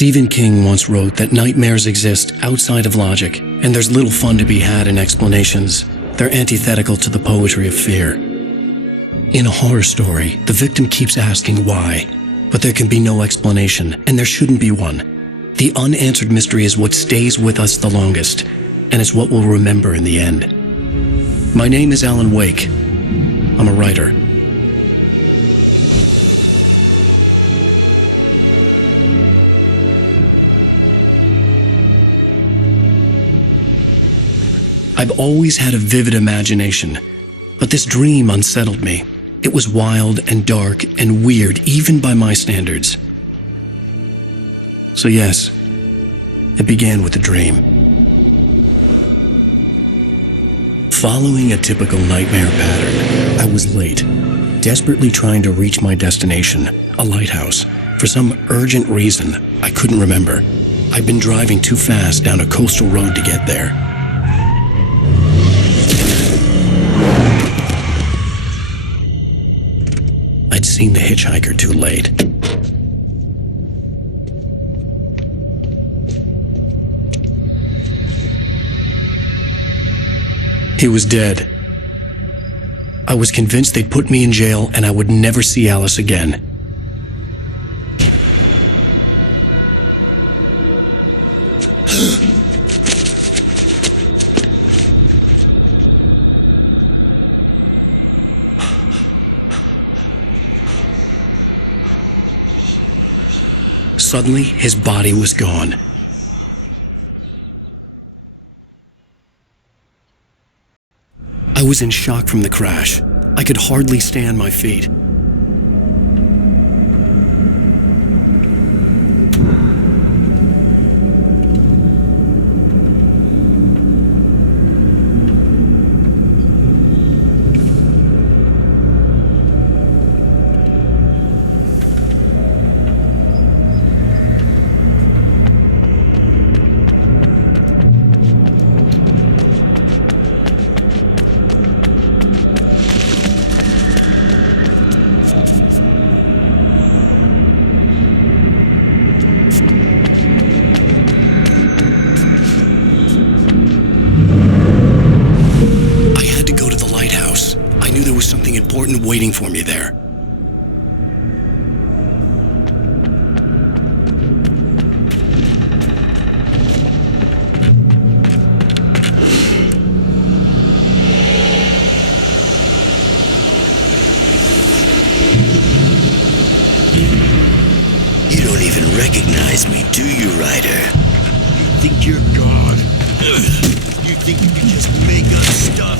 Stephen King once wrote that nightmares exist outside of logic, and there's little fun to be had in explanations. They're antithetical to the poetry of fear. In a horror story, the victim keeps asking why, but there can be no explanation, and there shouldn't be one. The unanswered mystery is what stays with us the longest, and it's what we'll remember in the end. My name is Alan Wake. I'm a writer. I've always had a vivid imagination, but this dream unsettled me. It was wild and dark and weird, even by my standards. So yes, it began with a dream. Following a typical nightmare pattern, I was late, desperately trying to reach my destination, a lighthouse. For some urgent reason, I couldn't remember. I'd been driving too fast down a coastal road to get there. I'd seen the hitchhiker too late. He was dead. I was convinced they'd put me in jail and I would never see Alice again. Suddenly, his body was gone. I was in shock from the crash. I could hardly stay on my feet. Waiting for me there. You don't even recognize me, do you, Ryder? You think you're God? You think you can just make up stuff?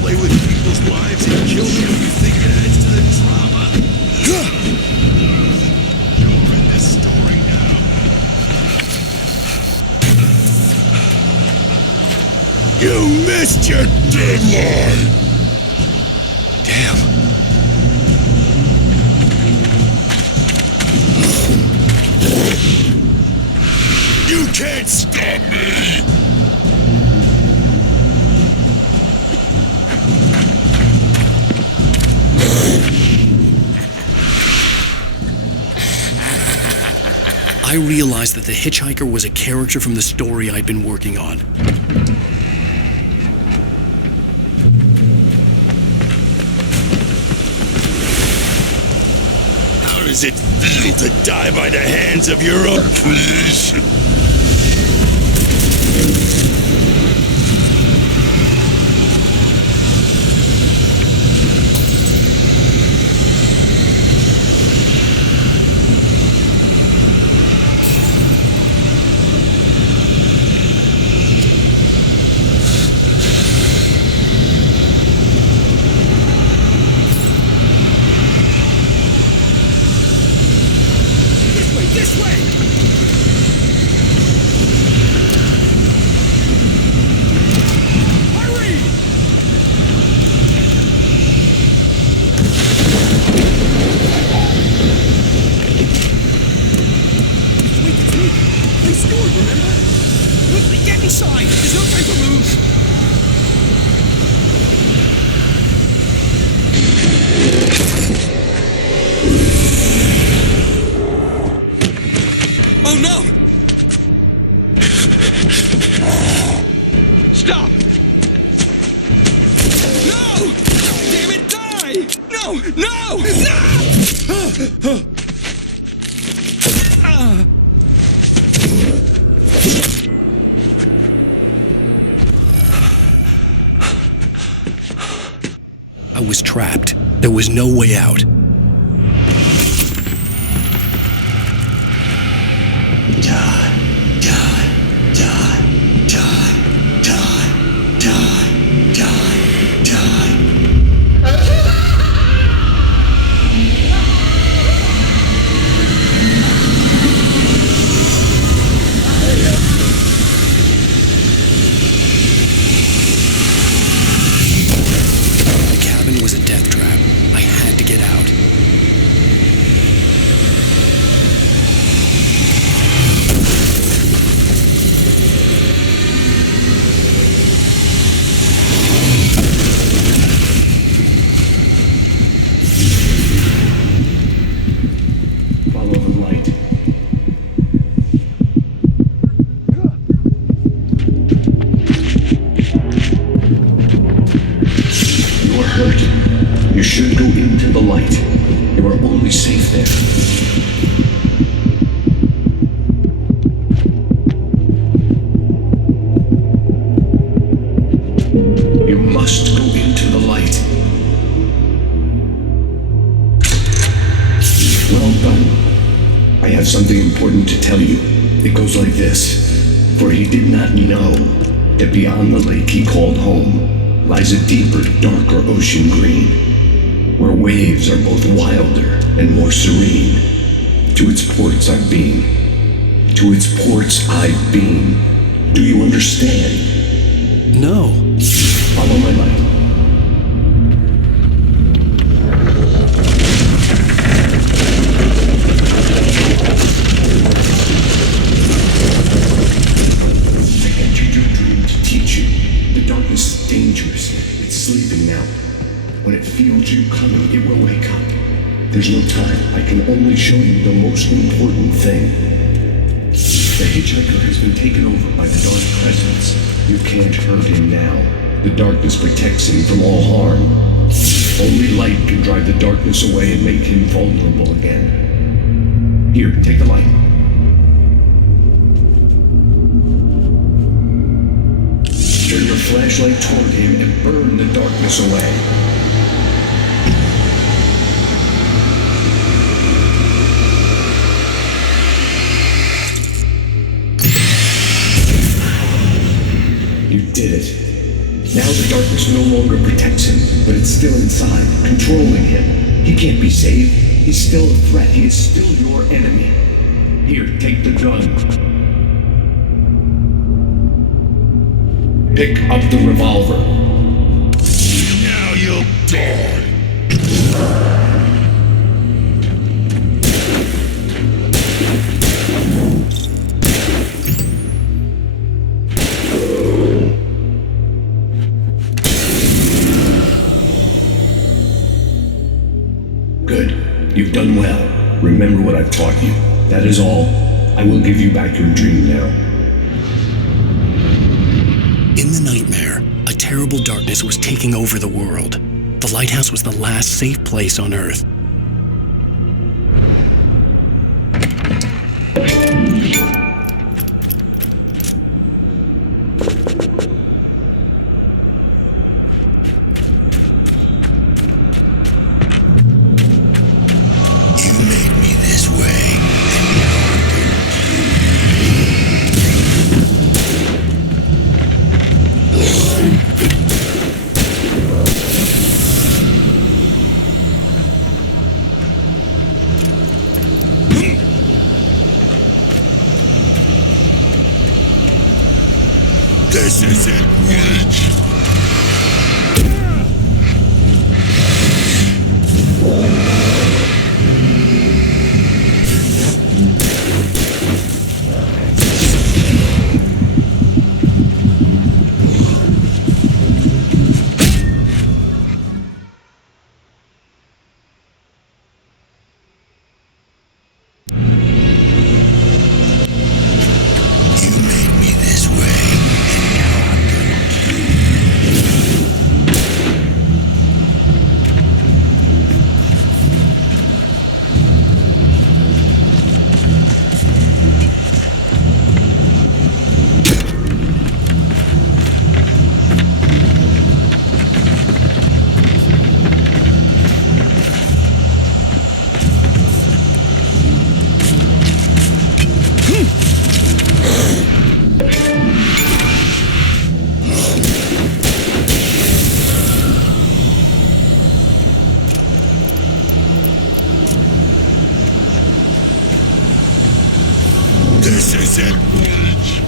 Play with people's lives and kill them if you think it adds to the drama. You're in this story now. You missed your deadline! Damn. You can't stop me! I realized that the hitchhiker was a character from the story I'd been working on. How does it feel to die by the hands of your own creation? Stop! No! Damn it, die! No! No! No! I was trapped. There was no way out. Was a death trap. I had to get out. Follow the light. You are hurt. You should go into the light. You are only safe there. You must go into the light. Well done. I have something important to tell you. It goes like this. For he did not know that beyond the lake he called home lies a deeper, darker ocean green, where waves are both wilder and more serene. To its ports I've been. To its ports I've been. Do you understand? No. Follow my light. I entered your dream to teach you. The darkness is dangerous. It's sleeping now. When it feels you coming, it will wake up. There's no time. I can only show you the most important thing. The hitchhiker has been taken over by the dark presence. You can't hurt him now. The darkness protects him from all harm. Only light can drive the darkness away and make him vulnerable again. Here, take the light. Turn your flashlight toward him and burn the darkness away. You did it. Now the darkness no longer protects him, but it's still inside, controlling him. He can't be saved. He's still a threat. He is still your enemy. Here, take the gun. Pick up the revolver. Now you'll die. Good. You've done well. Remember what I've taught you. That is all. I will give you back your dream now. In the nightmare, a terrible darkness was taking over the world. The lighthouse was the last safe place on Earth. This isn't weak. Set footage.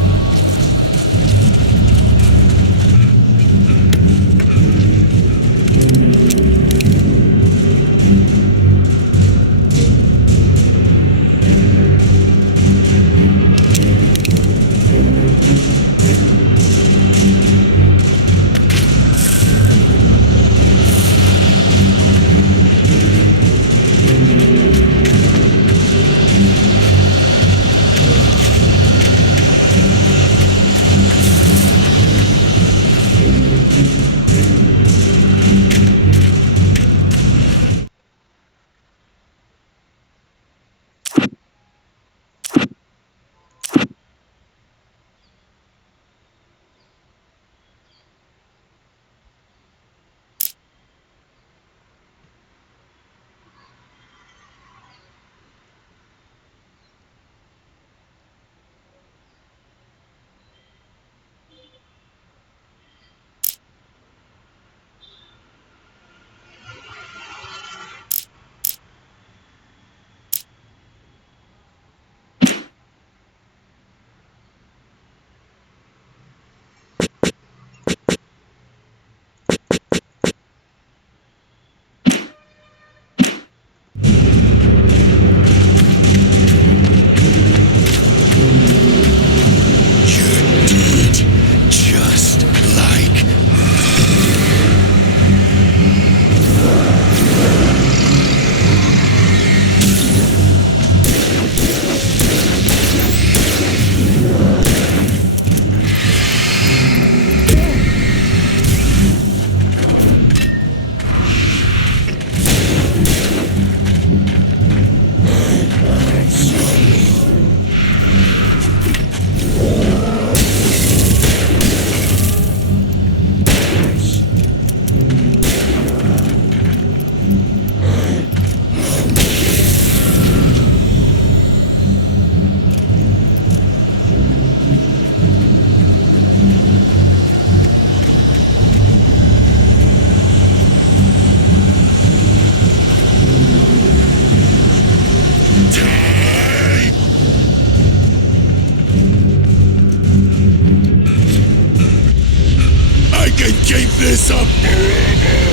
Keep this up forever!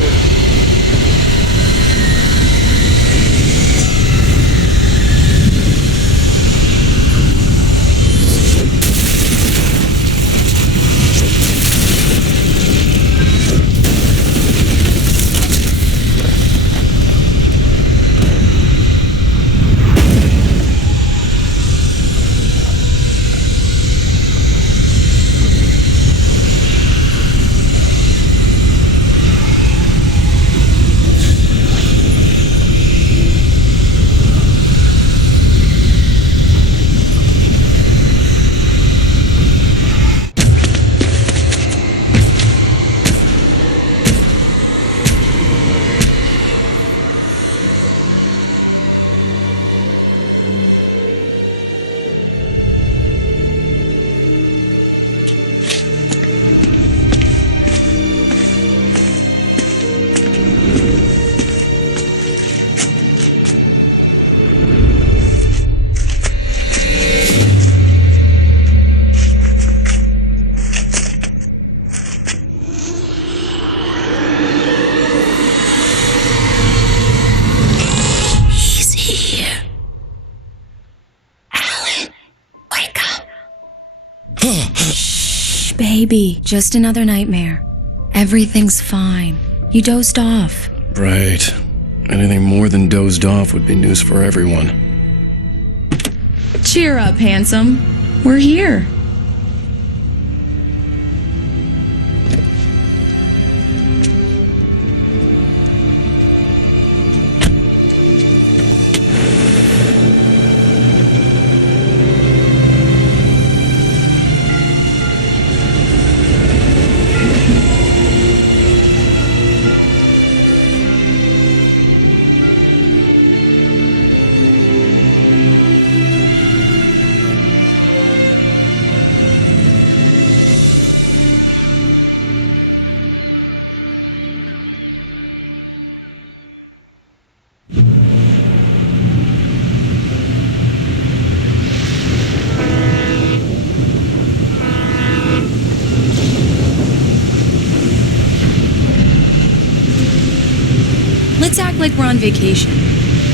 Baby, just another nightmare. Everything's fine. You dozed off. Right. Anything more than dozed off would be news for everyone. Cheer up, handsome. We're here. like we're on vacation.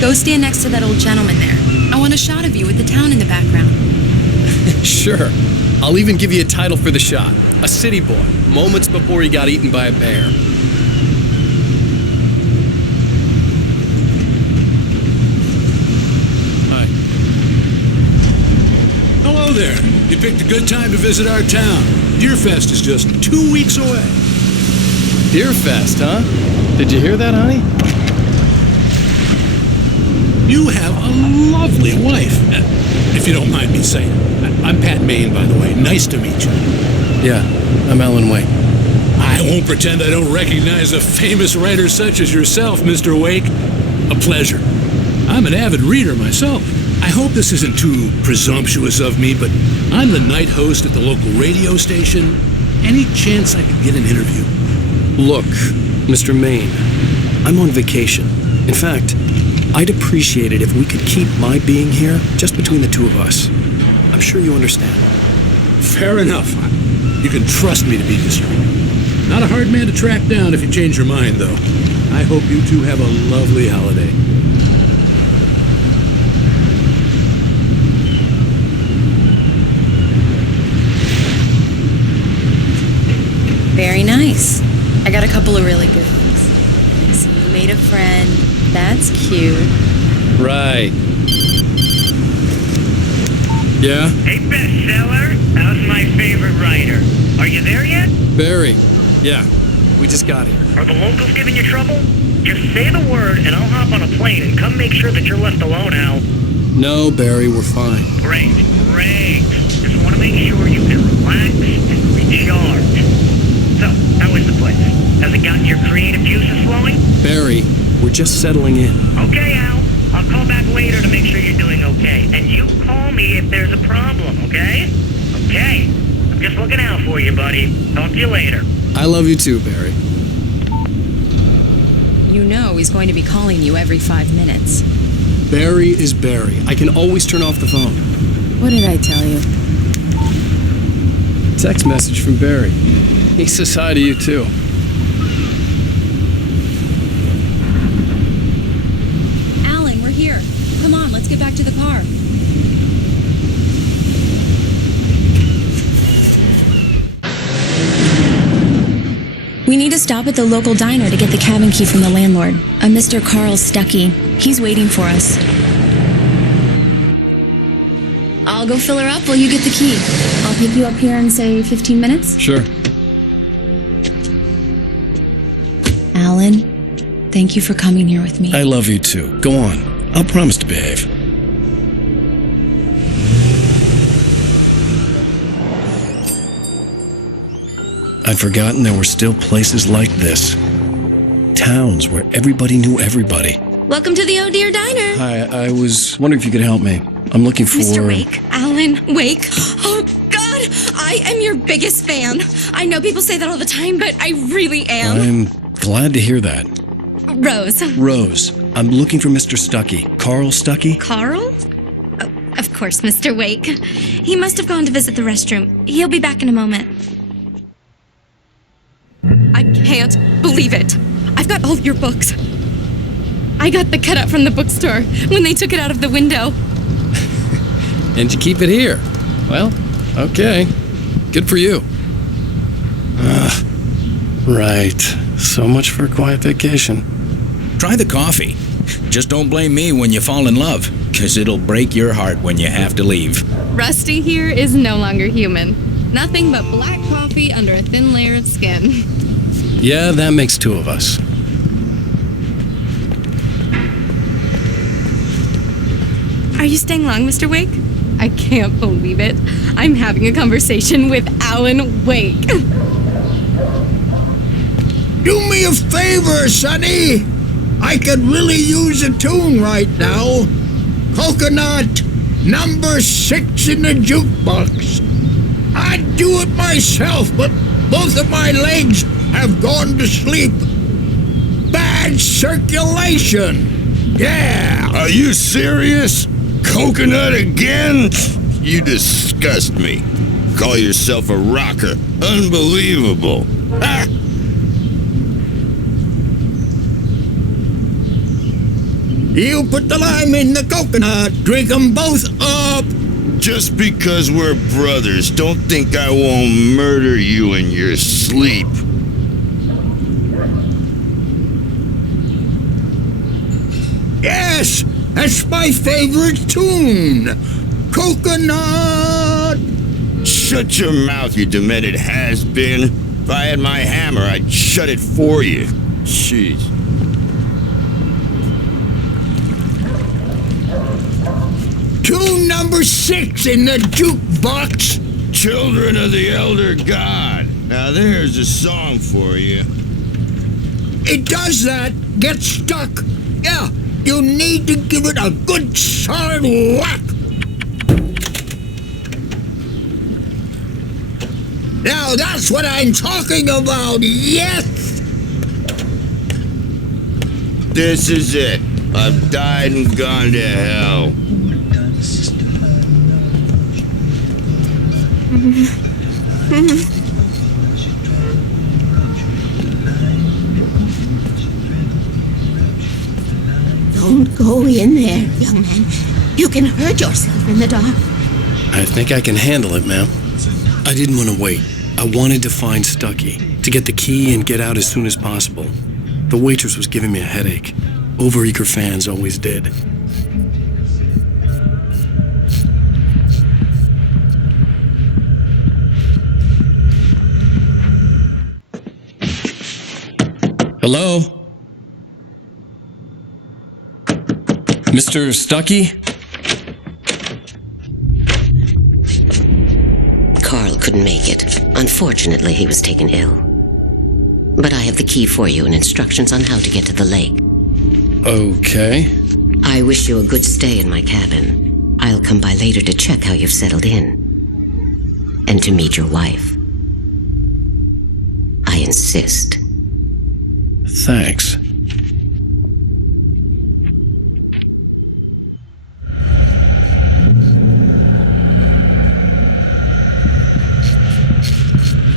Go stand next to that old gentleman there. I want a shot of you with the town in the background. Sure. I'll even give you a title for the shot. A city boy, moments before he got eaten by a bear. Hi. Hello there. You picked a good time to visit our town. Deerfest is just 2 weeks away. Deerfest, huh? Did you hear that, honey? You have a lovely wife, if you don't mind me saying. I'm Pat Maine, by the way. Nice to meet you. Yeah, I'm Alan Wake. I won't pretend I don't recognize a famous writer such as yourself, Mr. Wake. A pleasure. I'm an avid reader myself. I hope this isn't too presumptuous of me, but I'm the night host at the local radio station. Any chance I could get an interview? Look, Mr. Maine, I'm on vacation. In fact, I'd appreciate it if we could keep my being here just between the two of us. I'm sure you understand. Fair enough. You can trust me to be discreet. Not a hard man to track down if you change your mind, though. I hope you two have a lovely holiday. Very nice. I got a couple of really good ones. So you made a friend. That's cute. Right. Yeah? Hey, bestseller. How's my favorite writer? Are you there yet? Barry. Yeah, we just got here. Are the locals giving you trouble? Just say the word and I'll hop on a plane and come make sure that you're left alone, Al. No, Barry, we're fine. Great. Just want to make sure you can relax and recharge. So, how is the place? Has it gotten your creative juices flowing? Barry, we're just settling in. Okay, Al. I'll call back later to make sure you're doing okay. And you call me if there's a problem, okay? Okay. I'm just looking out for you, buddy. Talk to you later. I love you too, Barry. You know he's going to be calling you every 5 minutes. Barry is Barry. I can always turn off the phone. What did I tell you? Text message from Barry. He says hi to you too. Alan, we're here. Come on, let's get back to the car. We need to stop at the local diner to get the cabin key from the landlord, a Mr. Carl Stuckey. He's waiting for us. I'll go fill her up while you get the key. I'll pick you up here in, say, 15 minutes? Sure. Alan, thank you for coming here with me. I love you too. Go on. I'll promise to behave. I'd forgotten there were still places like this. Towns where everybody knew everybody. Welcome to the Oh Dear Diner. Hi, I was wondering if you could help me. I'm looking for... Mr. Wake. Alan Wake. Oh, God! I am your biggest fan. I know people say that all the time, but I really am. I'm glad to hear that. Rose. Rose, I'm looking for Mr. Stuckey. Carl Stuckey? Carl? Oh, of course, Mr. Wake. He must have gone to visit the restroom. He'll be back in a moment. I can't believe it. I've got all your books. I got the cutout from the bookstore when they took it out of the window. And you keep it here. Well, okay. Good for you. Right. So much for a quiet vacation. Try the coffee. Just don't blame me when you fall in love, 'cause it'll break your heart when you have to leave. Rusty here is no longer human. Nothing but black coffee under a thin layer of skin. Yeah, that makes two of us. Are you staying long, Mr. Wake? I can't believe it. I'm having a conversation with Alan Wake. Do me a favor, Sonny. I could really use a tune right now. Coconut, number 6 in the jukebox. I'd do it myself, but both of my legs have gone to sleep. Bad circulation. Yeah. Are you serious? Coconut again? You disgust me. Call yourself a rocker. Unbelievable. Ha! You put the lime in the coconut. Drink 'em both up. Just because we're brothers, don't think I won't murder you in your sleep. Yes, that's my favorite tune. Coconut. Shut your mouth, you demented has-been. If I had my hammer, I'd shut it for you. Jeez. Tune number 6 in the jukebox. Children of the Elder God. Now there's a song for you. It does that. Get stuck. Yeah, you need to give it a good solid whack. Now that's what I'm talking about, yes! This is it. I've died and gone to hell. Don't go in there, young man. You can hurt yourself in the dark. I think I can handle it, ma'am. I didn't want to wait. I wanted to find Stucky, to get the key and get out as soon as possible. The waitress was giving me a headache. Overeager fans always did. Hello? Mr. Stucky? Carl couldn't make it. Unfortunately, he was taken ill. But I have the key for you and instructions on how to get to the lake. Okay. I wish you a good stay in my cabin. I'll come by later to check how you've settled in. And to meet your wife. I insist. Thanks.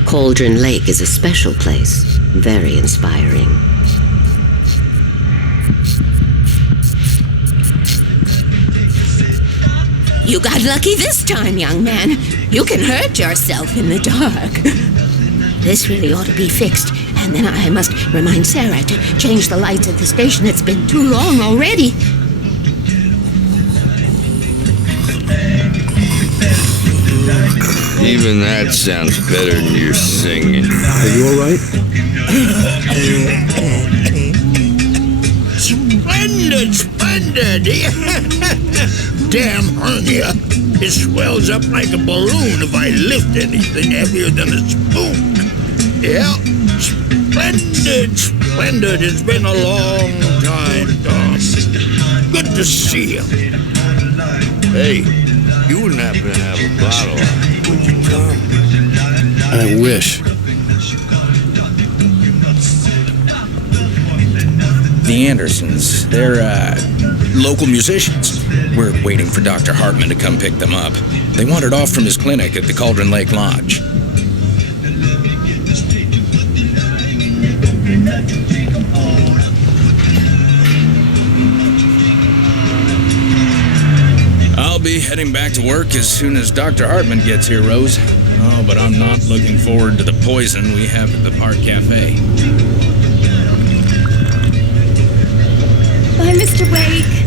Cauldron Lake is a special place. Very inspiring. You got lucky this time, young man. You can hurt yourself in the dark. This really ought to be fixed. And then I must remind Sarah to change the lights at the station. It's been too long already. Even that sounds better than your singing. Are you all right? Splendid, splendid. Damn hernia. It swells up like a balloon if I lift anything heavier than a spoon. Yeah, splendid, splendid. It's been a long time, Tom. Good to see you. Hey, you wouldn't happen to have a bottle on you, would you, Tom? I wish. The Andersons, they're, local musicians. We're waiting for Dr. Hartman to come pick them up. They wandered off from his clinic at the Cauldron Lake Lodge. I'll be heading back to work as soon as Dr. Hartman gets here, Rose. Oh, but I'm not looking forward to the poison we have at the Park Cafe. Bye, Mr. Wake.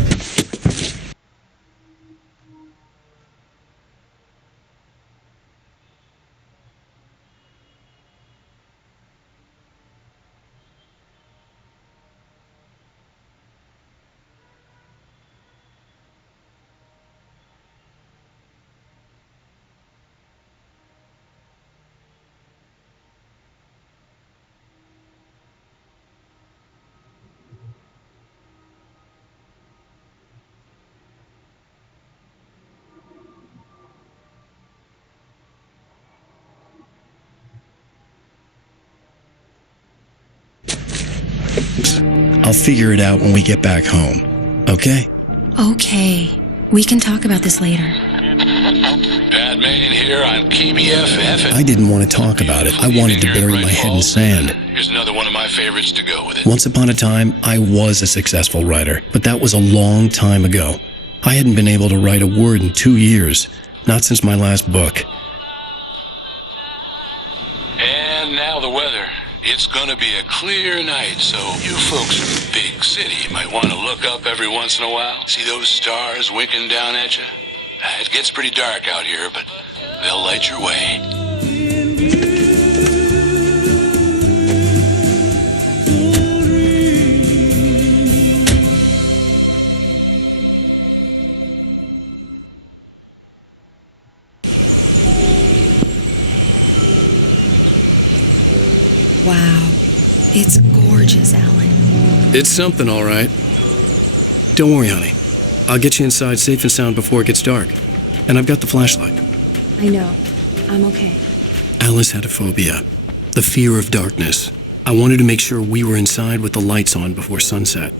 I'll figure it out when we get back home. Okay? Okay. We can talk about this later. Pat Main here on KBF FM. I didn't want to talk about it. I wanted to bury my head in sand. Here's another one of my favorites to go with it. Once upon a time, I was a successful writer, but that was a long time ago. I hadn't been able to write a word in 2 years, not since my last book. And now the weather. It's gonna be a clear night, so you folks in the big city might want to look up every once in a while. See those stars winking down at you? It gets pretty dark out here, but they'll light your way. Wow. It's gorgeous, Alan. It's something, all right. Don't worry, honey. I'll get you inside safe and sound before it gets dark. And I've got the flashlight. I know. I'm okay. Alice had a phobia. The fear of darkness. I wanted to make sure we were inside with the lights on before sunset.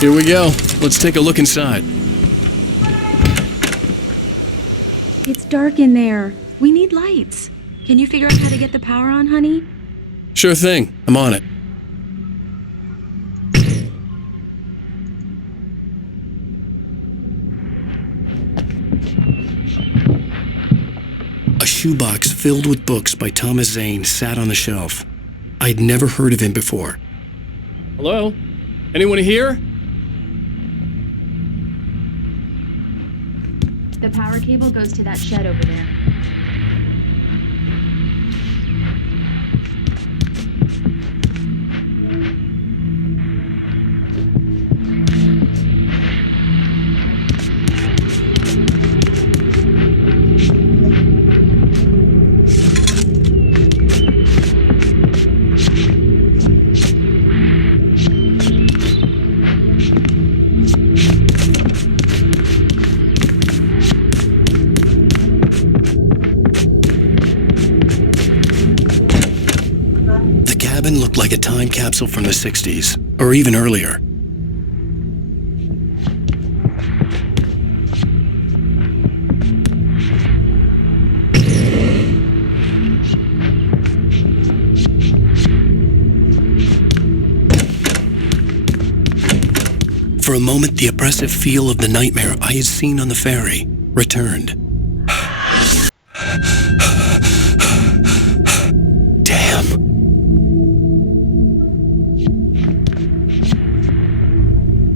Here we go. Let's take a look inside. It's dark in there. We need lights. Can you figure out how to get the power on, honey? Sure thing. I'm on it. A shoebox filled with books by Thomas Zane sat on the shelf. I'd never heard of him before. Hello? Anyone here? The power cable goes to that shed over there. Looked like a time capsule from the 60s, or even earlier. For a moment, the oppressive feel of the nightmare I had seen on the ferry returned.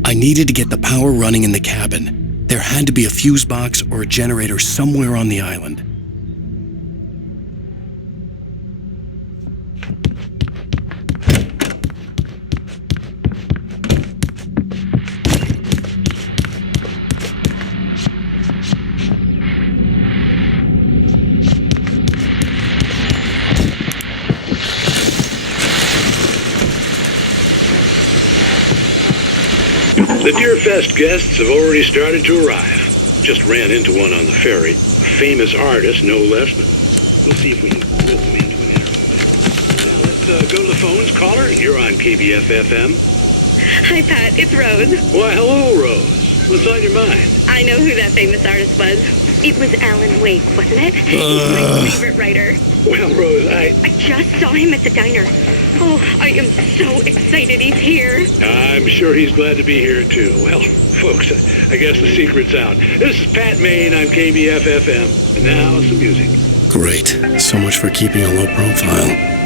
I needed to get the power running in the cabin. There had to be a fuse box or a generator somewhere on the island. The Deerfest guests have already started to arrive. Just ran into one on the ferry. Famous artist, no less, but we'll see if we can whip them into an interview. Now let's go to the phones. Caller, you're on KBF-FM. Hi, Pat. It's Rose. Why, hello, Rose. What's on your mind? I know who that famous artist was. It was Alan Wake, wasn't it? He's my favorite writer. Well, Rose, I just saw him at the diner. Oh, I am so excited he's here. I'm sure he's glad to be here, too. Well, folks, I guess the secret's out. This is Pat Maine on KBF-FM. And now, some music. Great. So much for keeping a low profile.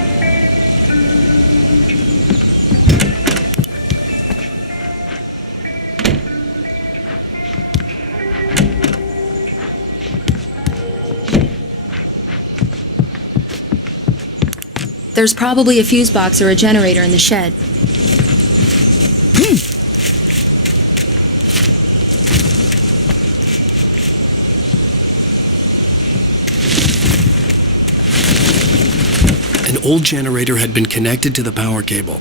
There's probably a fuse box or a generator in the shed. An old generator had been connected to the power cable.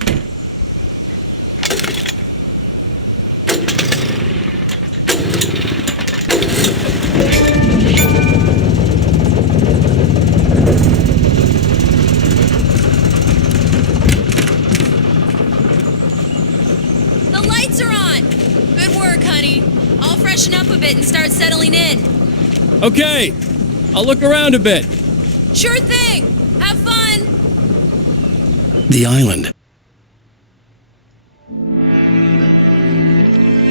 The lights are on! Good work, honey. I'll freshen up a bit and start settling in. Okay, I'll look around a bit. Sure thing! Have fun! The island.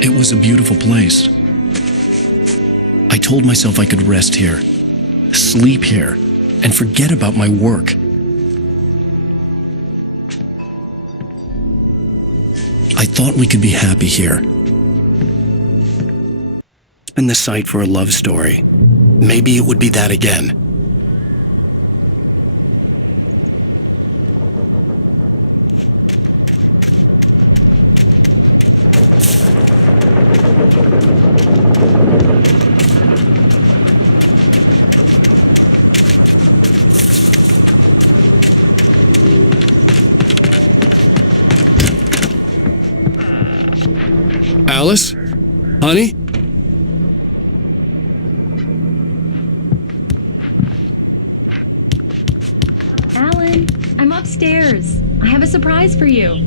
It was a beautiful place. I told myself I could rest here, sleep here, and forget about my work. I thought we could be happy here. It's been the site for a love story. Maybe it would be that again. Alice? Honey? Alan, I'm upstairs. I have a surprise for you.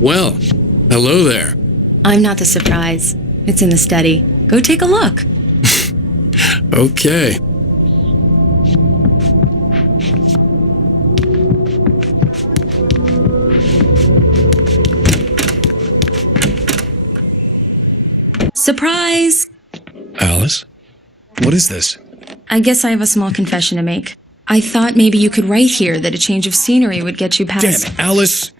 Well, hello there. I'm not the surprise. It's in the study. Go take a look. Okay. Surprise! Alice? What is this? I guess I have a small confession to make. I thought maybe you could write here that a change of scenery would get you past... Damn it, Alice!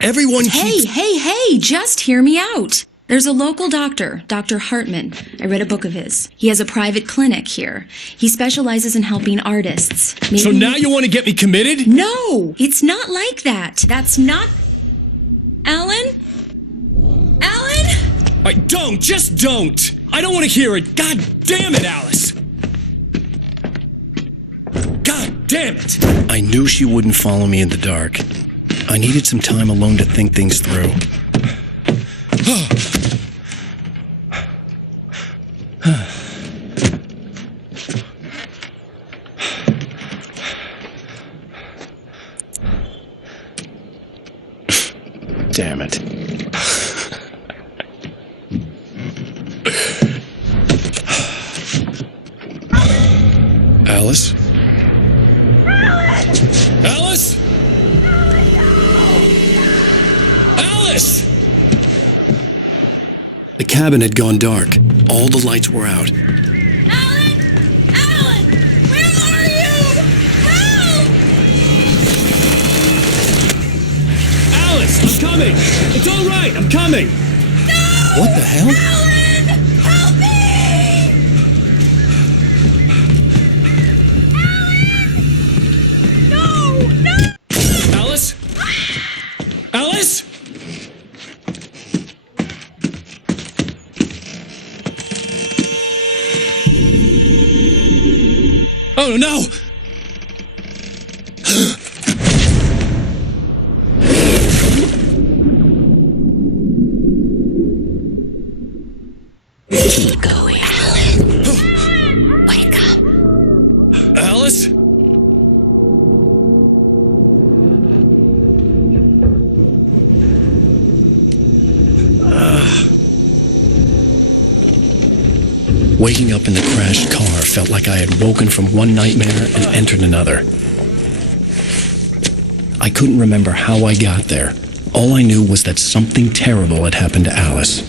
Everyone keeps... Hey, just hear me out. There's a local doctor, Dr. Hartman. I read a book of his. He has a private clinic here. He specializes in helping artists. Maybe... So now you want to get me committed? No, it's not like that. That's not... Alan? Alan? Just don't! I don't want to hear it! God damn it, Alice! God damn it! I knew she wouldn't follow me in the dark. I needed some time alone to think things through. Damn it. Alice? Alice? Alice! The cabin had gone dark. All the lights were out. Alan! Alan! Where are you? Help! Alice, I'm coming! It's all right, I'm coming! No! What the hell? Alan! Help me! Alice? Alice? Oh no! Keep going, Alan. Wake up. Alice? Waking up in the crashed car felt like I had woken from one nightmare and entered another. I couldn't remember how I got there. All I knew was that something terrible had happened to Alice.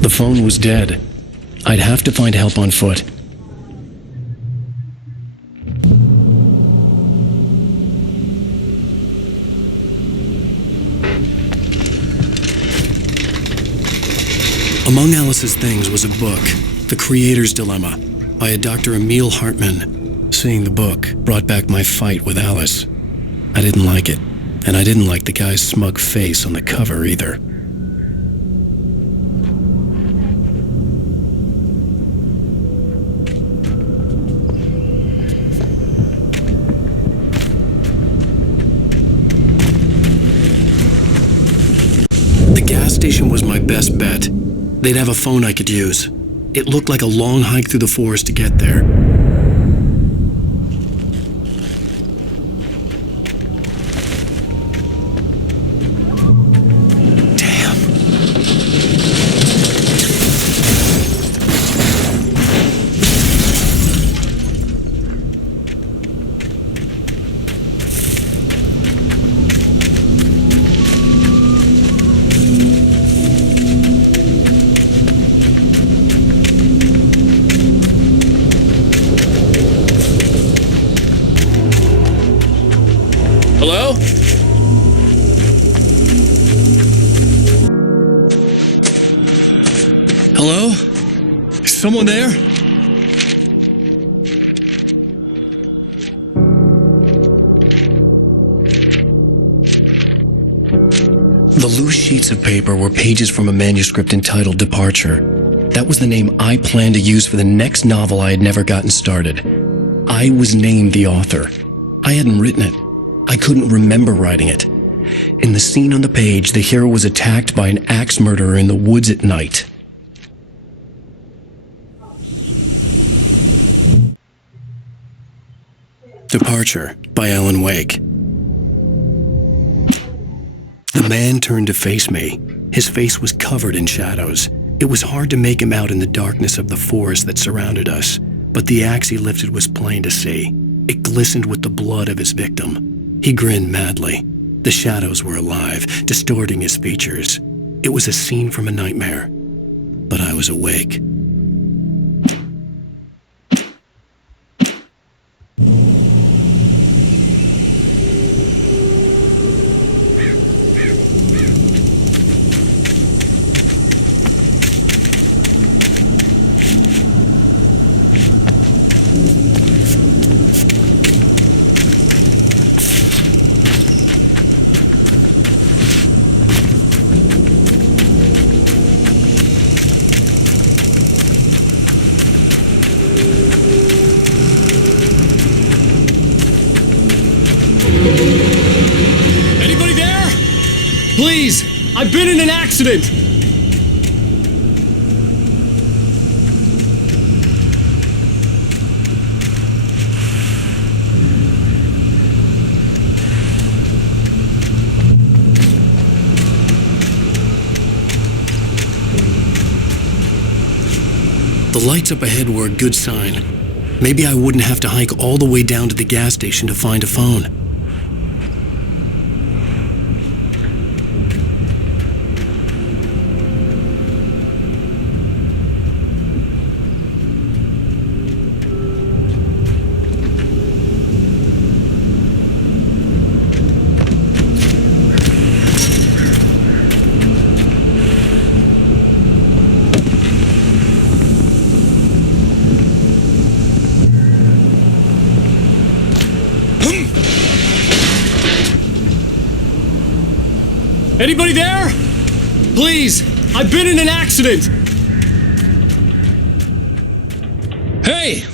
The phone was dead. I'd have to find help on foot. Among Alice's things was a book, The Creator's Dilemma, by a Dr. Emil Hartmann. Seeing the book brought back my fight with Alice. I didn't like it, and I didn't like the guy's smug face on the cover either. The gas station was my best bet. They'd have a phone I could use. It looked like a long hike through the forest to get there. Hello? Hello? Is someone there? The loose sheets of paper were pages from a manuscript entitled Departure. That was the name I planned to use for the next novel I had never gotten started. I was named the author. I hadn't written it. I couldn't remember writing it. In the scene on the page, the hero was attacked by an axe murderer in the woods at night. Departure by Alan Wake. The man turned to face me. His face was covered in shadows. It was hard to make him out in the darkness of the forest that surrounded us, but the axe he lifted was plain to see. It glistened with the blood of his victim. He grinned madly. The shadows were alive, distorting his features. It was a scene from a nightmare, but I was awake. Anybody there? Please, I've been in an accident. The lights up ahead were a good sign. Maybe I wouldn't have to hike all the way down to the gas station to find a phone. Anybody there? Please, I've been in an accident. Hey!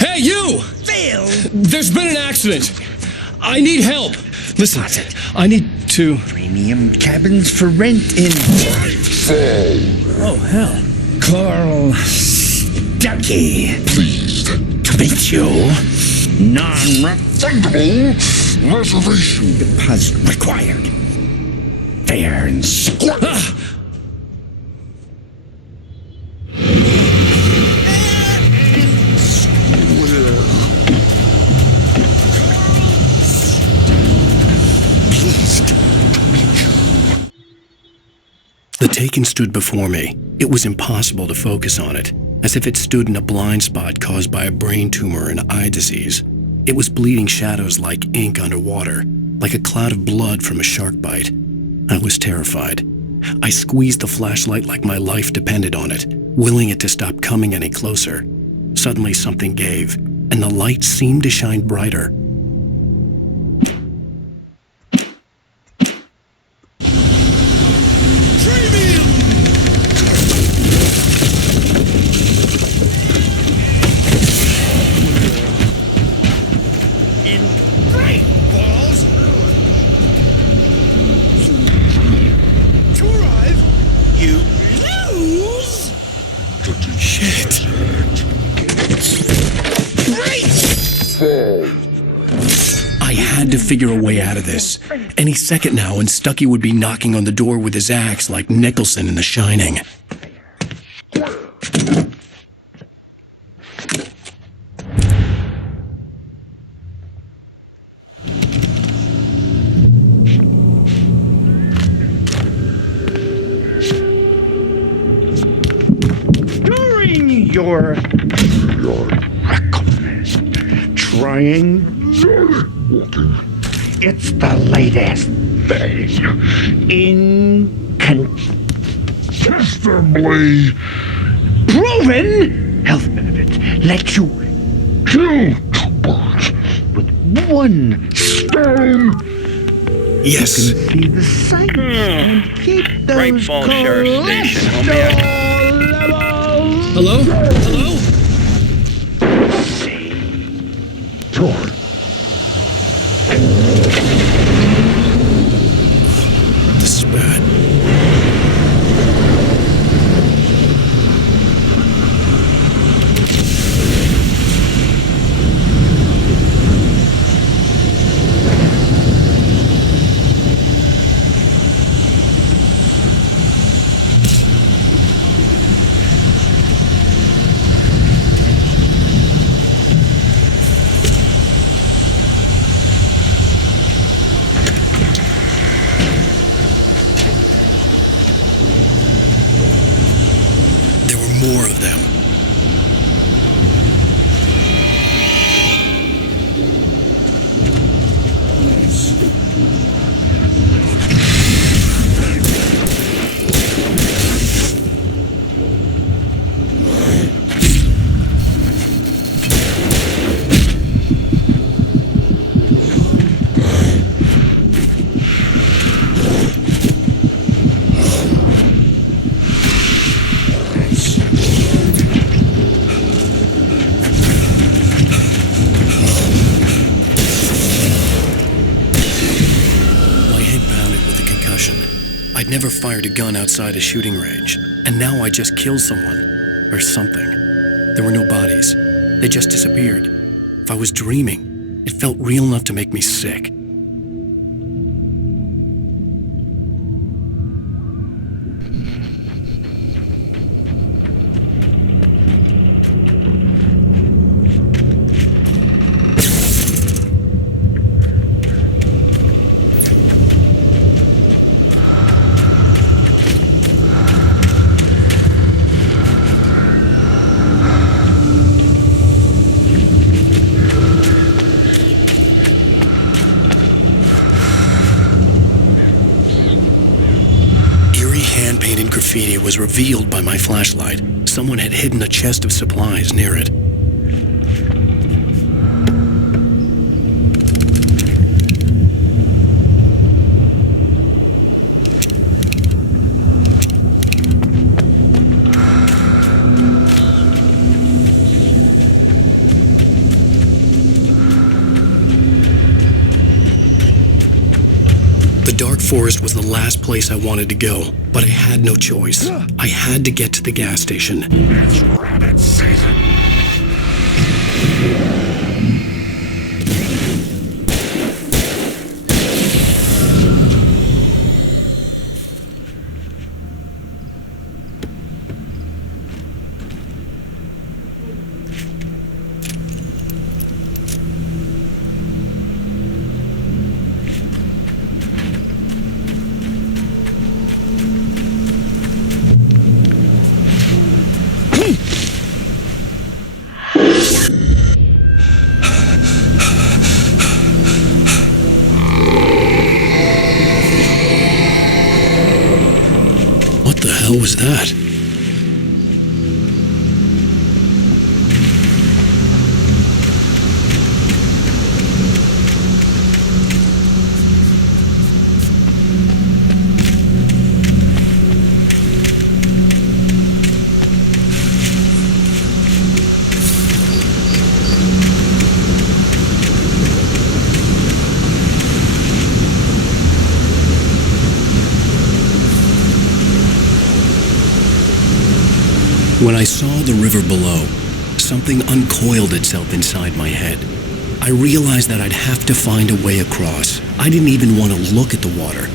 Hey, you! Phil! There's been an accident. I need help. Listen, I need to... Premium cabins for rent in... Oh, hell. Carl Stuckey. Pleased To meet you. Non-refundable reservation deposit required. Fair and square. The Taken stood before me. It was impossible to focus on it, as if it stood in a blind spot caused by a brain tumor and eye disease. It was bleeding shadows like ink underwater, like a cloud of blood from a shark bite. I was terrified. I squeezed the flashlight like my life depended on it, willing it to stop coming any closer. Suddenly something gave, and the light seemed to shine brighter. I had to figure a way out of this. Any second now, and Stucky would be knocking on the door with his axe like Nicholson in The Shining. During your trying. It's the latest thing. Incontestably proven health benefits let you kill two birds with one stone. Yes. You can see the sight and keep those Great Falls Sheriff Station, levels. Hello? Hello? Torn. This is bad. More of them. I'd never fired a gun outside a shooting range, and now I just killed someone. Or something. There were no bodies. They just disappeared. If I was dreaming, it felt real enough to make me sick. Hand-painted graffiti was revealed by my flashlight. Someone had hidden a chest of supplies near it. The dark forest was the last place I wanted to go, but I had no choice. I had to get to the gas station. It's rabbit season. hell was that? When I saw the river below, something uncoiled itself inside my head. I realized that I'd have to find a way across. I didn't even want to look at the water.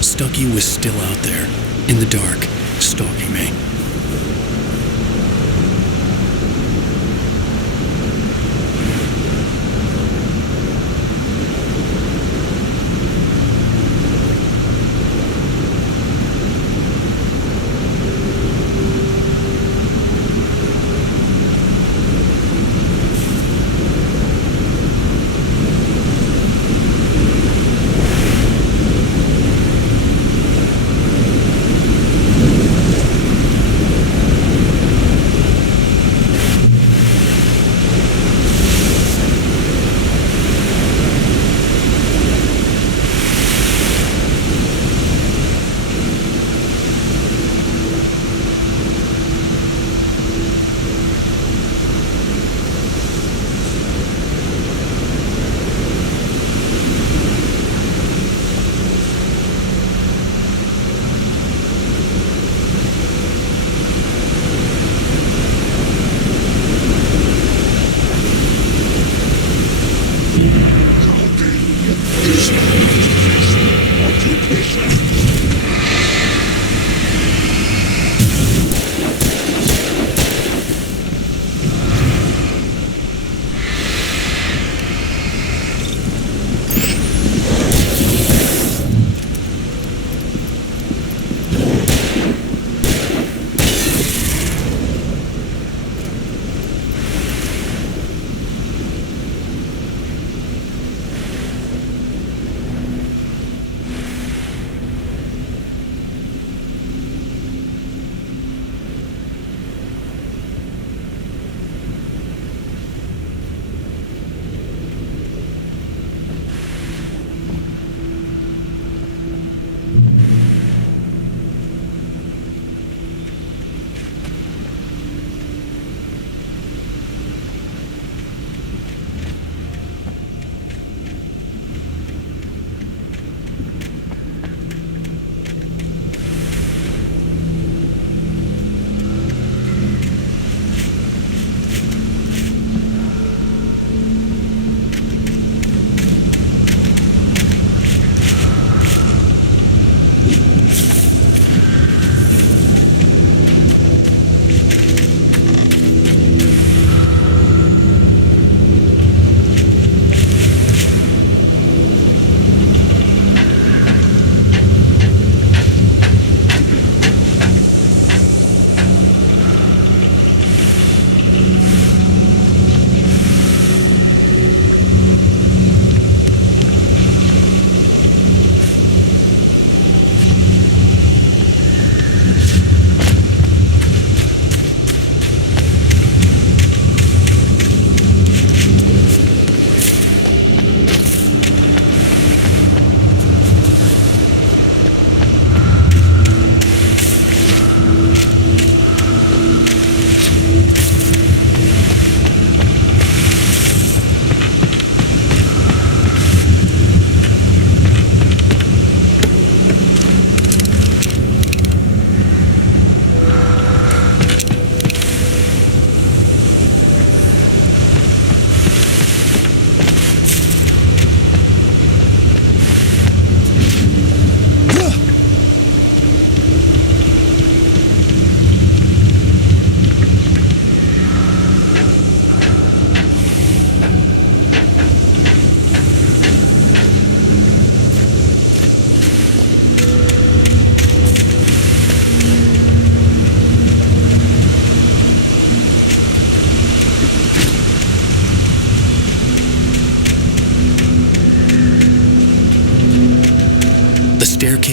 Stucky was still out there, in the dark, stalking me.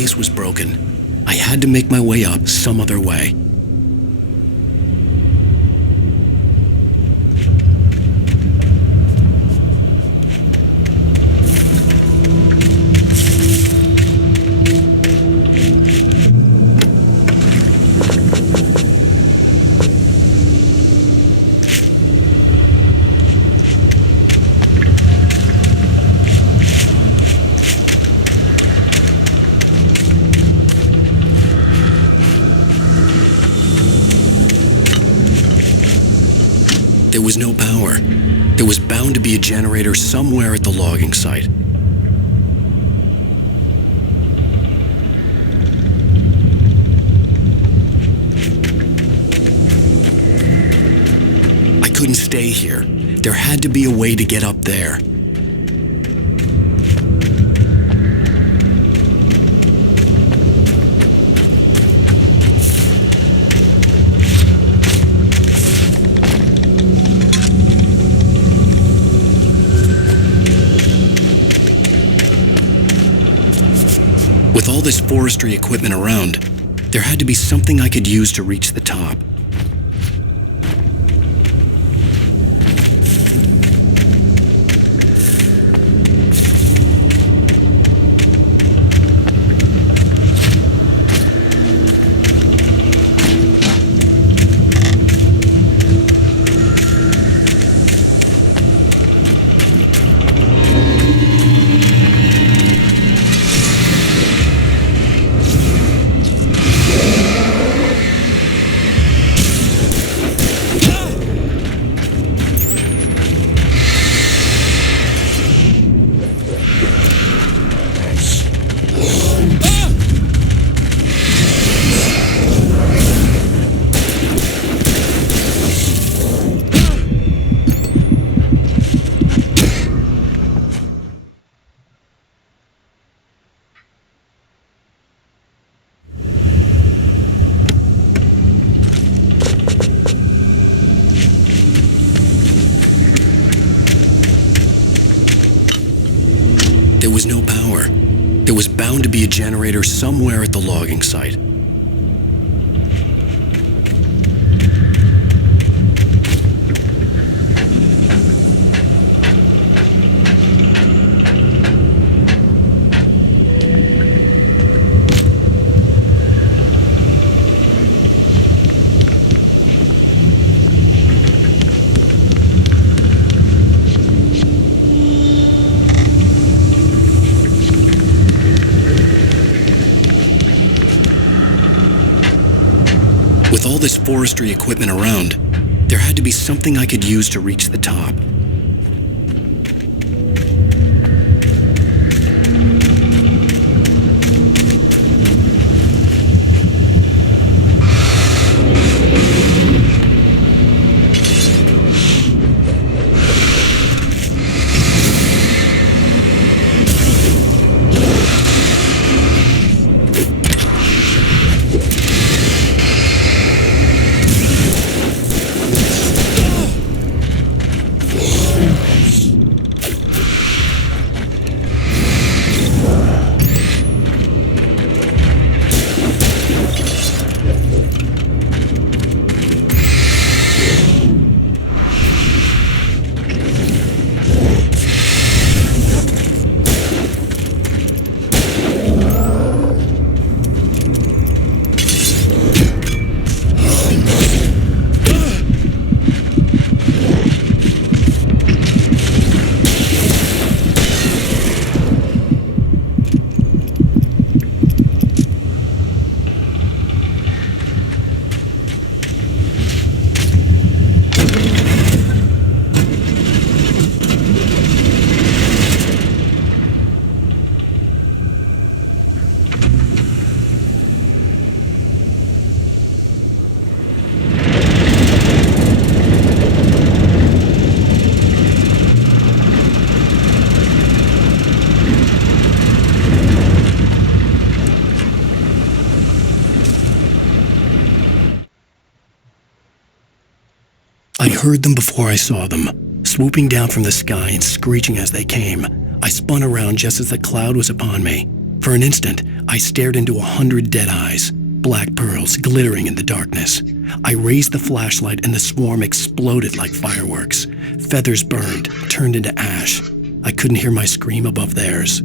case was broken. I had to make my way up some other way. There was no power. There was bound to be a generator somewhere at the logging site. I couldn't stay here. There had to be a way to get up there. With all this forestry equipment around, there had to be something I could use to reach the top. There was no power. There was bound to be a generator somewhere at the logging site. With all this forestry equipment around, there had to be something I could use to reach the top. I heard them before I saw them, swooping down from the sky and screeching as they came. I spun around just as the cloud was upon me. For an instant, I stared into 100 dead eyes, black pearls glittering in the darkness. I raised the flashlight and the swarm exploded like fireworks. Feathers burned, turned into ash. I couldn't hear my scream above theirs.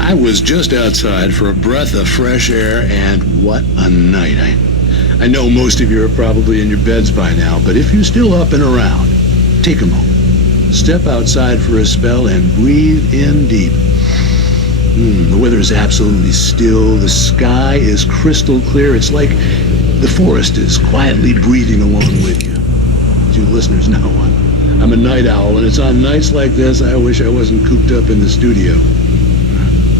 I was just outside for a breath of fresh air, and what a night. I know most of you are probably in your beds by now, but if you're still up and around, take a moment. Step outside for a spell and breathe in deep. The weather is absolutely still. The sky is crystal clear. It's like the forest is quietly breathing along with you. As you listeners know, I'm a night owl, and it's on nights like this I wish I wasn't cooped up in the studio.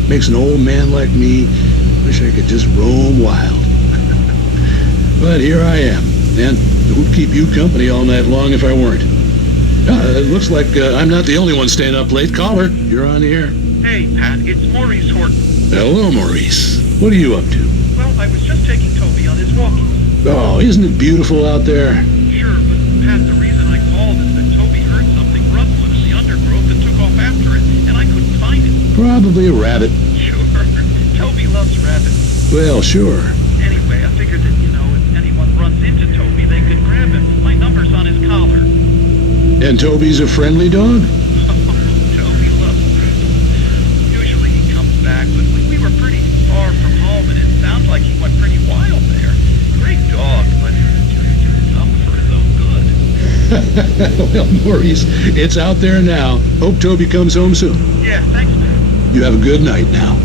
Makes an old man like me wish I could just roam wild. But here I am, and it would keep you company all night long if I weren't. It looks like I'm not the only one staying up late. Caller, you're on the air. Hey, Pat, it's Maurice Horton. Hello, Maurice. What are you up to? Well, I was just taking Toby on his walkies. Oh, isn't it beautiful out there? Sure, but Pat, the reason I called is that Toby heard something rustling in the undergrowth and took off after it, and I couldn't find it. Probably a rabbit. Sure. Toby loves rabbits. Well, sure. Anyway, I figured that, if anyone runs into Toby, they could grab him. My number's on his collar. And Toby's a friendly dog? Toby loves people. Usually he comes back, but we were pretty far from home, and it sounds like he went pretty wild there. Great dog, but just too dumb for his own good. Well, Maurice, it's out there now. Hope Toby comes home soon. Yeah, thanks, man. You have a good night now.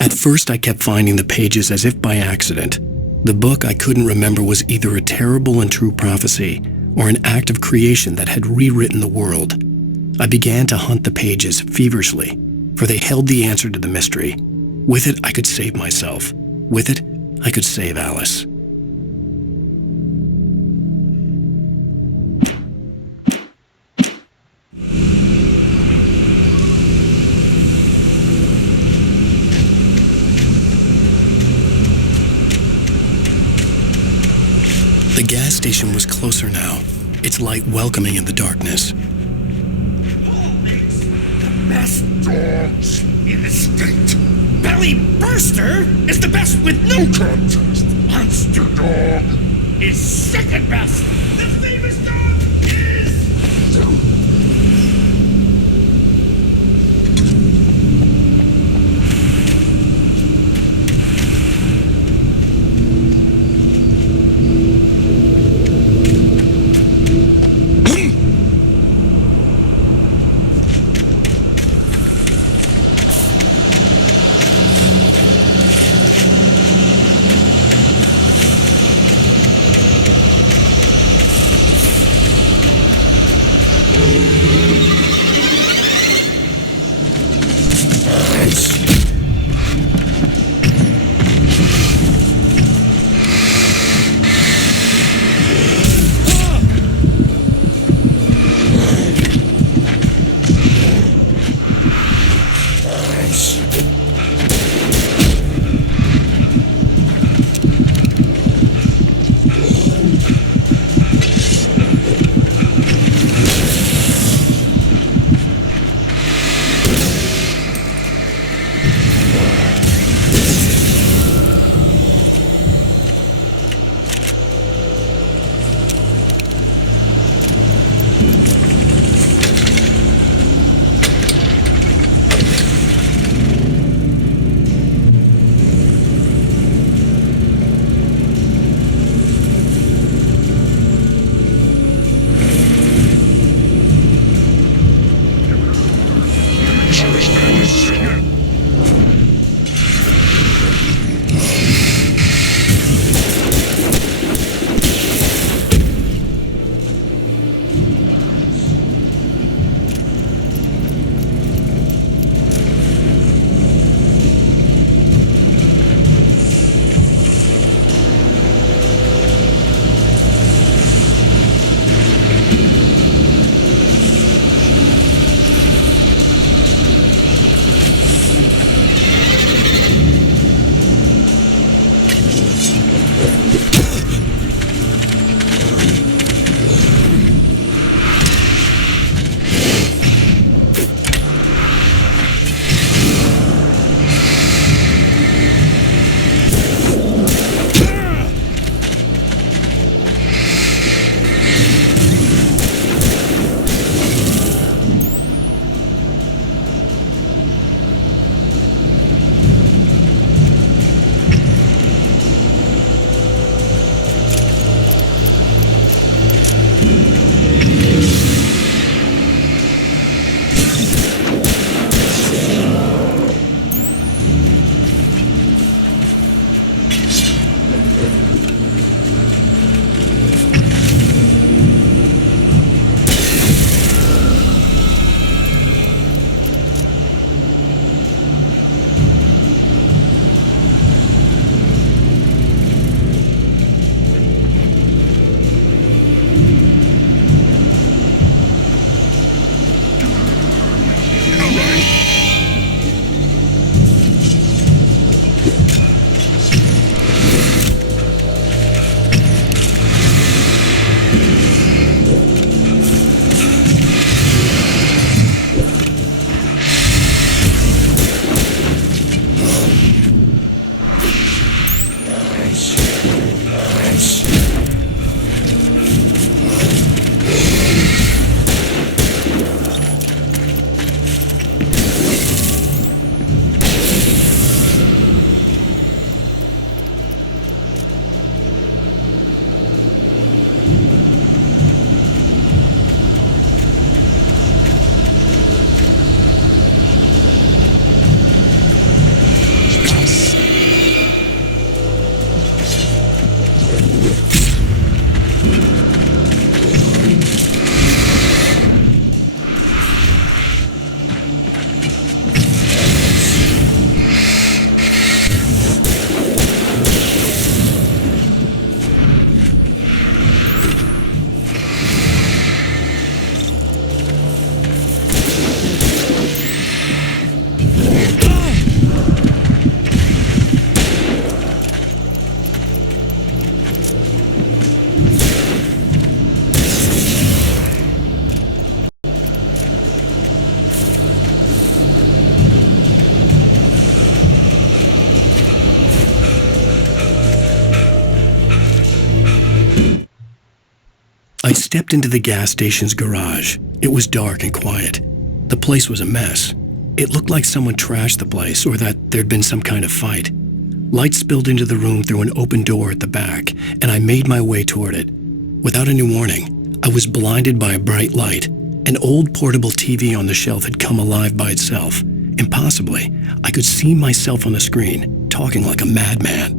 At first, I kept finding the pages as if by accident. The book I couldn't remember was either a terrible and true prophecy or an act of creation that had rewritten the world. I began to hunt the pages feverishly, for they held the answer to the mystery. With it, I could save myself. With it, I could save Alice. The gas station was closer now, its light welcoming in the darkness. dog's instinct. Belly Burster is the best with no contest. Monster Dog is second best. The famous dog is... stepped into the gas station's garage. It was dark and quiet. The place was a mess. It looked like someone trashed the place or that there'd been some kind of fight. Light spilled into the room through an open door at the back, and I made my way toward it. Without any warning, I was blinded by a bright light. An old portable TV on the shelf had come alive by itself. Impossibly, I could see myself on the screen, talking like a madman.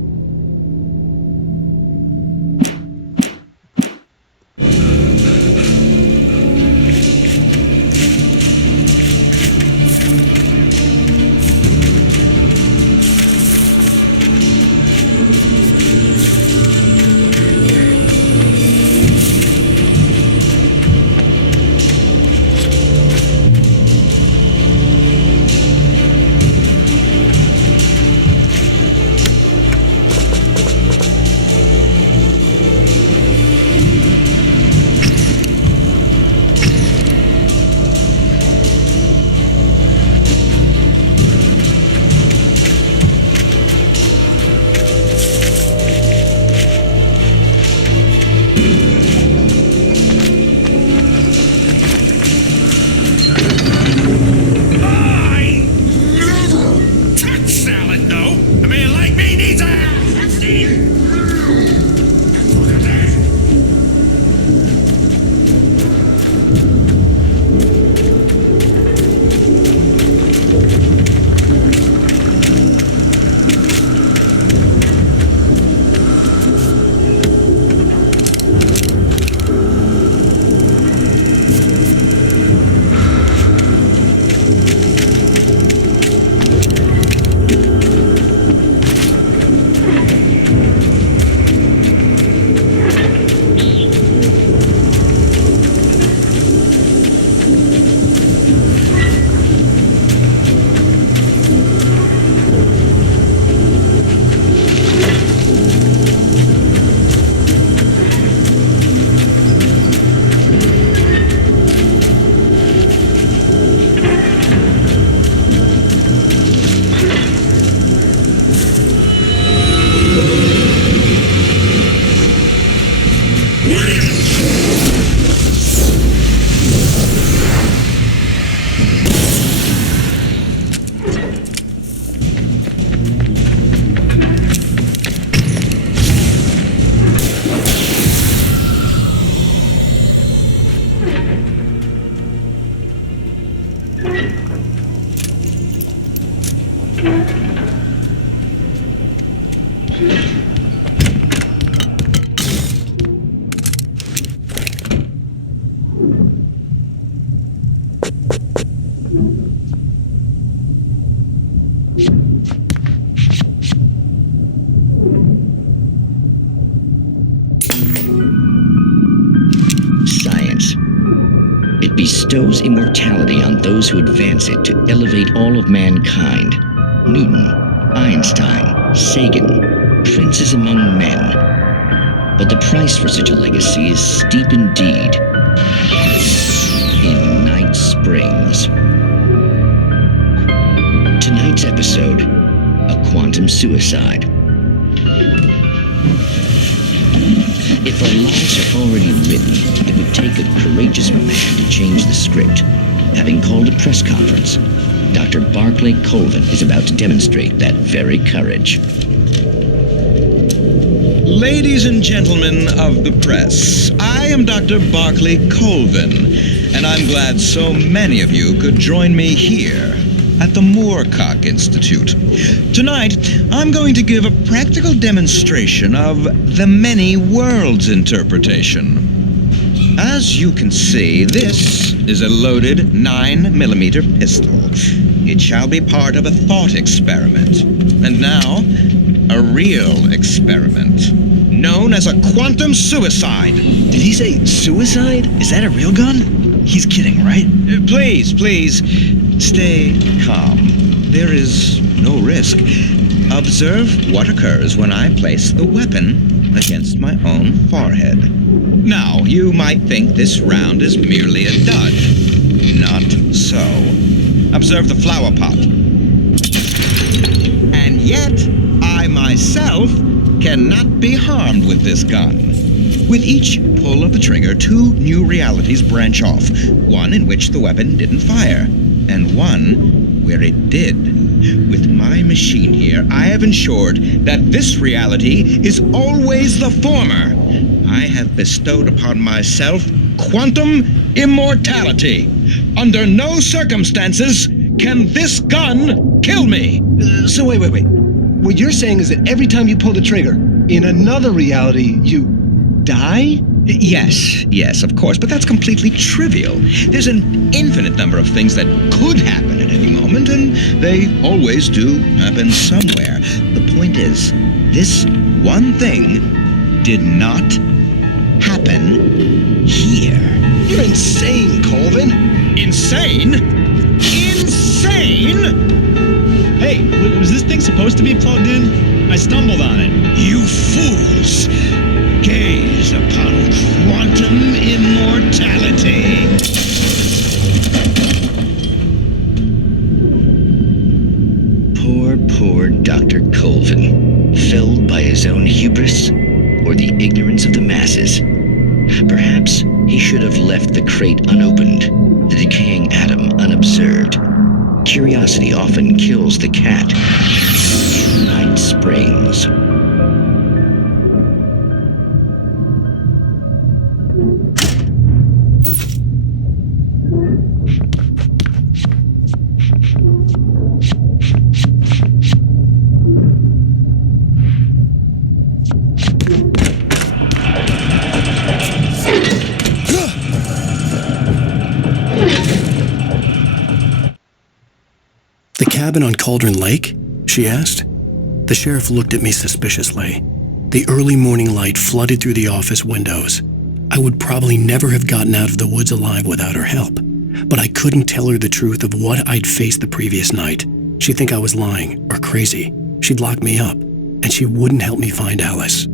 Bestows immortality on those who advance it to elevate all of mankind. Newton, Einstein, Sagan, princes among men. But the price for such a legacy is steep indeed. In Night Springs. Tonight's episode, a quantum suicide. If our lives are already written, it would take a courageous man to change the script. Having called a press conference, Dr. Barclay Colvin is about to demonstrate that very courage. Ladies and gentlemen of the press, I am Dr. Barclay Colvin, and I'm glad so many of you could join me here at the Moorcock Institute. Tonight, I'm going to give a practical demonstration of the many worlds interpretation. As you can see, this is a loaded 9mm pistol. It shall be part of a thought experiment. And now, a real experiment, known as a quantum suicide. Did he say suicide? Is that a real gun? He's kidding, right? Please, stay calm. There is no risk. Observe what occurs when I place the weapon against my own forehead. Now, you might think this round is merely a dud. Not so. Observe the flower pot. And yet, I myself cannot be harmed with this gun. With each pull of the trigger, 2 new realities branch off. One in which the weapon didn't fire, and one where it did. With my machine here, I have ensured that this reality is always the former. I have bestowed upon myself quantum immortality. Under no circumstances can this gun kill me. So wait. What you're saying is that every time you pull the trigger, in another reality, you die? Yes, of course, but that's completely trivial. There's an infinite number of things that could happen at any moment, and they always do happen somewhere. The point is, this one thing did not happen here. You're insane, Colvin. Insane? Insane? Hey, was this thing supposed to be plugged in? I stumbled on it. You fools! Gaze upon quantum immortality. Poor Dr. Colvin, felled by his own hubris or the ignorance of the masses. Perhaps he should have left the crate unopened, the decaying atom unobserved. Curiosity often kills the cat. Night Springs. The cabin on Cauldron Lake? She asked. The sheriff looked at me suspiciously. The early morning light flooded through the office windows. I would probably never have gotten out of the woods alive without her help, but I couldn't tell her the truth of what I'd faced the previous night. She'd think I was lying or crazy. She'd lock me up, and she wouldn't help me find Alice.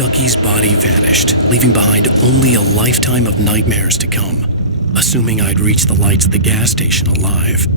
Stucky's body vanished, leaving behind only a lifetime of nightmares to come, assuming I'd reached the lights of the gas station alive.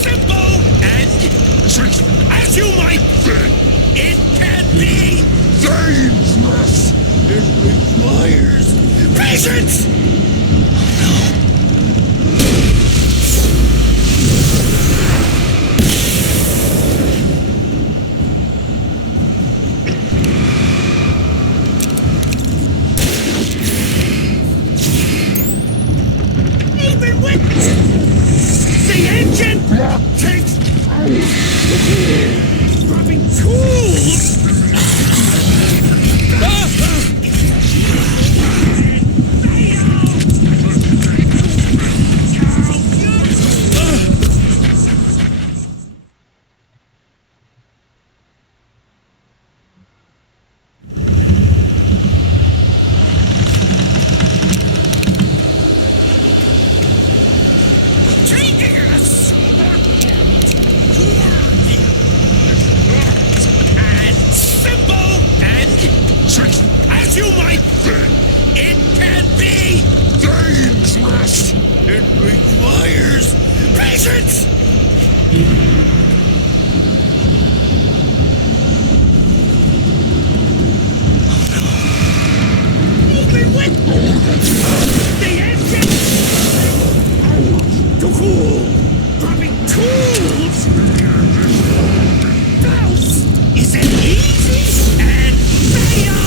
simple and as you might think, it can be dangerous. It requires patience. Even with the engine takes dropping tools. As you might think, it can be dangerous. It requires patience. Even with the engine to cool, dropping tools. Bounce is an easy and fail.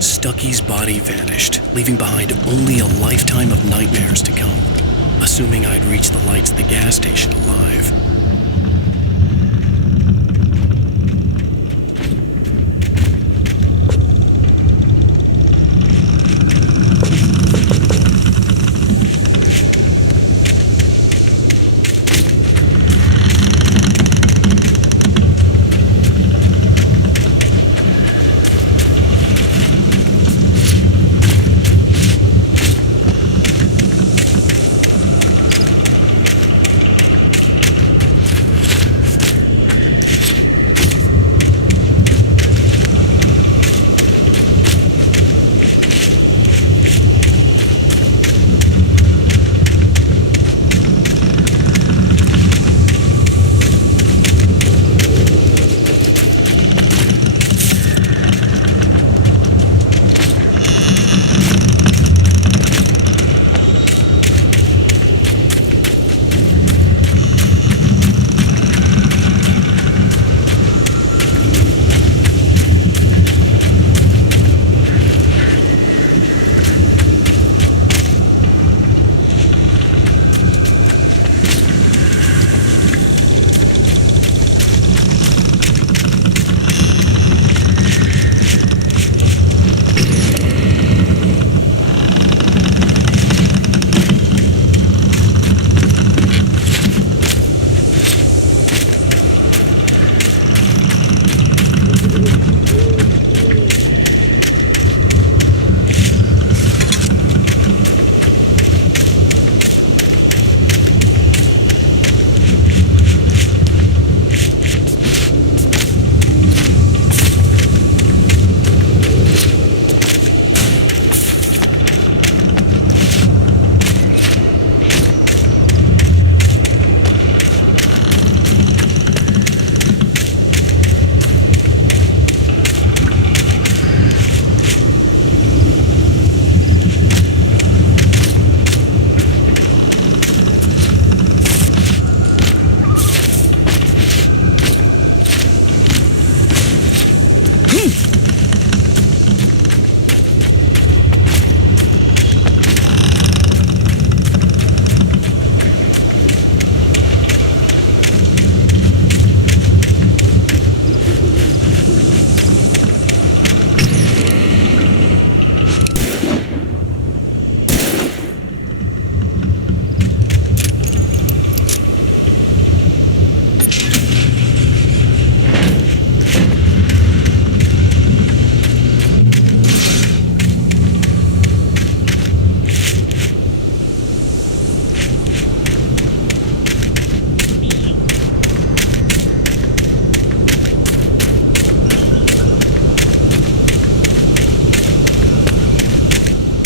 Stucky's body vanished, leaving behind only a lifetime of nightmares to come, assuming I'd reach the lights at the gas station alive.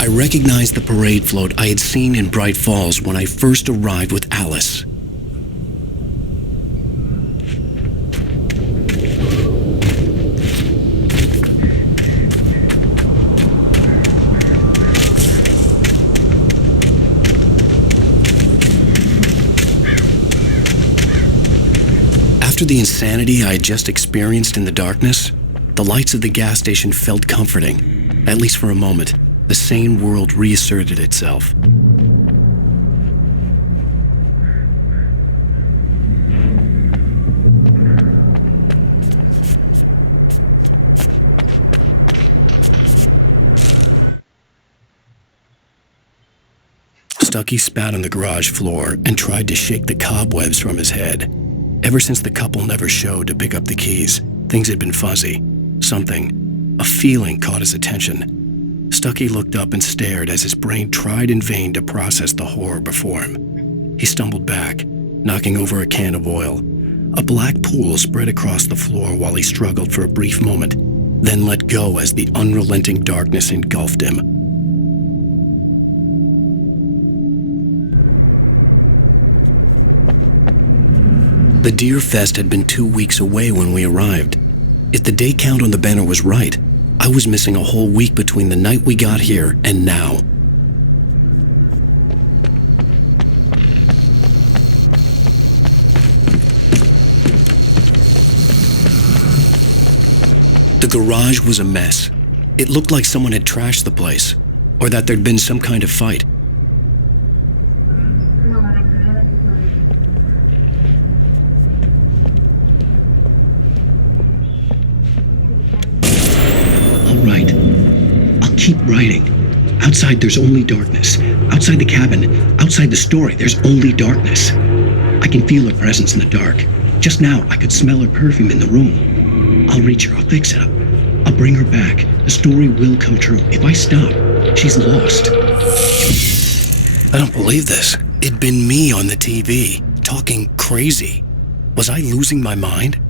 I recognized the parade float I had seen in Bright Falls when I first arrived with Alice. After the insanity I had just experienced in the darkness, the lights of the gas station felt comforting. At least for a moment, the sane world reasserted itself. Stucky spat on the garage floor and tried to shake the cobwebs from his head. Ever since the couple never showed to pick up the keys, things had been fuzzy. Something, a feeling caught his attention. Stucky looked up and stared as his brain tried in vain to process the horror before him. He stumbled back, knocking over a can of oil. A black pool spread across the floor while he struggled for a brief moment, then let go as the unrelenting darkness engulfed him. The Deer Fest had been 2 weeks away when we arrived. If the day count on the banner was right, I was missing a whole week between the night we got here and now. The garage was a mess. It looked like someone had trashed the place, or that there'd been some kind of fight. Right. I'll keep writing. Outside, there's only darkness. Outside the cabin, outside the story, there's only darkness. I can feel her presence in the dark. Just now, I could smell her perfume in the room. I'll reach her. I'll fix it up. I'll bring her back. The story will come true. If I stop, she's lost. I don't believe this. It'd been me on the TV, talking crazy. Was I losing my mind?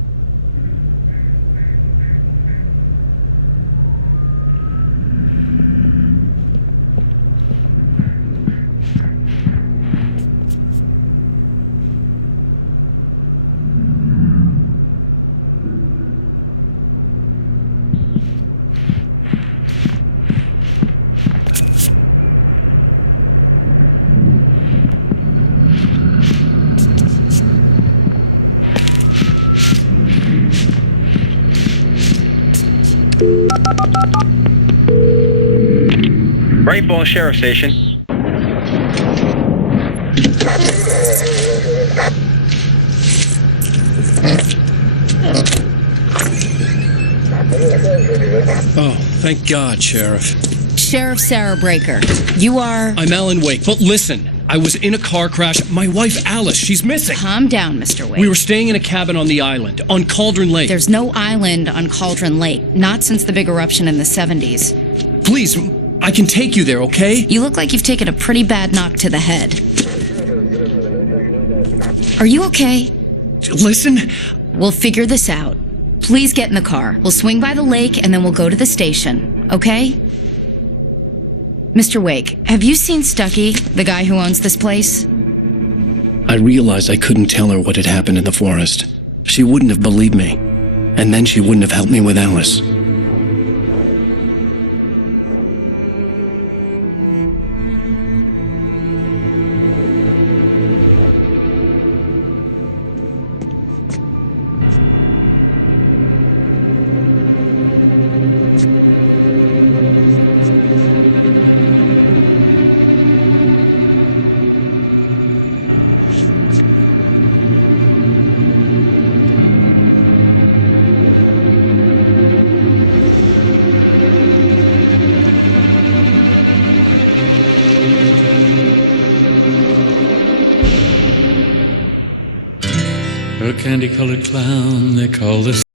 Bright Falls Sheriff Station. Oh, thank God, Sheriff. Sheriff Sarah Breaker. You are... I'm Alan Wake, but listen. I was in a car crash. My wife, Alice, she's missing. Calm down, Mr. Wake. We were staying in a cabin on the island, on Cauldron Lake. There's no island on Cauldron Lake. Not since the big eruption in the 70s. Please, I can take you there, okay? You look like you've taken a pretty bad knock to the head. Are you okay? Listen. We'll figure this out. Please get in the car. We'll swing by the lake and then we'll go to the station, okay? Mr. Wake, have you seen Stucky, the guy who owns this place? I realized I couldn't tell her what had happened in the forest. She wouldn't have believed me. And then she wouldn't have helped me with Alice. A candy-colored clown they call this